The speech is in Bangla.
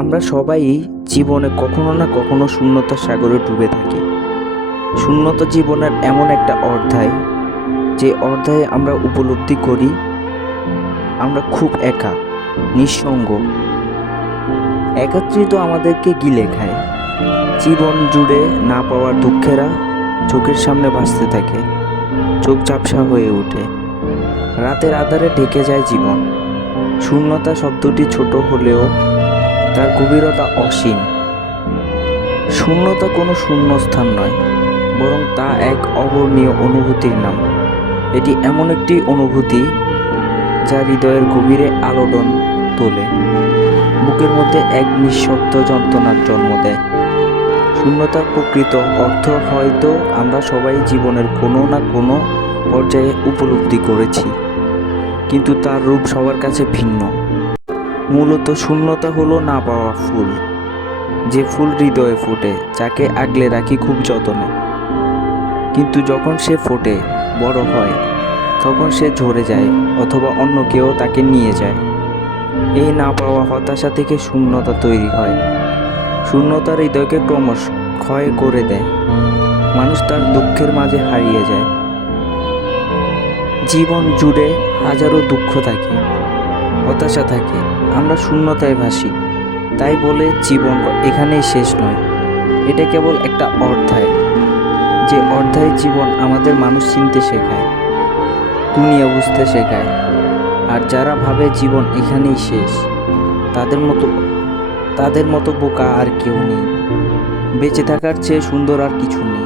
আমরা সবাই জীবনে কখনো না কখনো শূন্যতার সাগরে ডুবে থাকি। শূন্যতা জীবনের এমন একটা অধ্যায়, যে অধ্যায়ে আমরা উপলব্ধি করি আমরা খুব একা, নিঃসঙ্গ। একাত্রিত আমাদেরকে গিলে খায়। জীবন জুড়ে না পাওয়ার দুঃখেরা চোখের সামনে ভাসতে থাকে, চোখ ঝাপসা হয়ে ওঠে, রাতের আঁধারে ঢেকে যায় জীবন। শূন্যতা শব্দটি ছোট হলেও তার গভীরতা অসীম। শূন্যতা কোনো শূন্যস্থান নয়, বরং তা এক অবর্ণীয় অনুভূতির নাম। এটি এমন একটি অনুভূতি যা হৃদয়ের গভীরে আলোড়ন তোলে, বুকের মধ্যে এক নিঃশব্দ যন্ত্রণার জন্ম দেয়। শূন্যতার প্রকৃত অর্থ হয়তো আমরা সবাই জীবনের কোনো না কোনো পর্যায়ে উপলব্ধি করেছি, কিন্তু তার রূপ সবার কাছে ভিন্ন। মূলত শূন্যতা হলো না পাওয়া ফুল, যে ফুল হৃদয়ে ফোটে, যাকে আগলে রাখি খুব যত্নে, কিন্তু যখন সে ফোটে, বড় হয়, তখন সে ঝরে যায় অথবা অন্য কেউ তাকে নিয়ে যায়। এই না পাওয়া হতাশা থেকে শূন্যতা তৈরি হয়। শূন্যতা হৃদয়কে ক্রমশ ক্ষয় করে দেয়, মানুষ তার দুঃখের মাঝে হারিয়ে যায়। জীবন জুড়ে হাজারো দুঃখ থাকে, হতাশা থাকে, আমরা শূন্যতায় ভাসি। তাই বলে জীবন এখানেই শেষ নয়, এটা কেবল একটা অধ্যায়, যে অধ্যায় জীবন আমাদের মানুষ চিনতে শেখায়, দুনিয়া বুঝতে শেখায়। আর যারা ভাবে জীবন এখানেই শেষ, তাদের মতো বোকা আর কেউ নেই। বেঁচে থাকার চেয়ে সুন্দর আর কিছু নেই।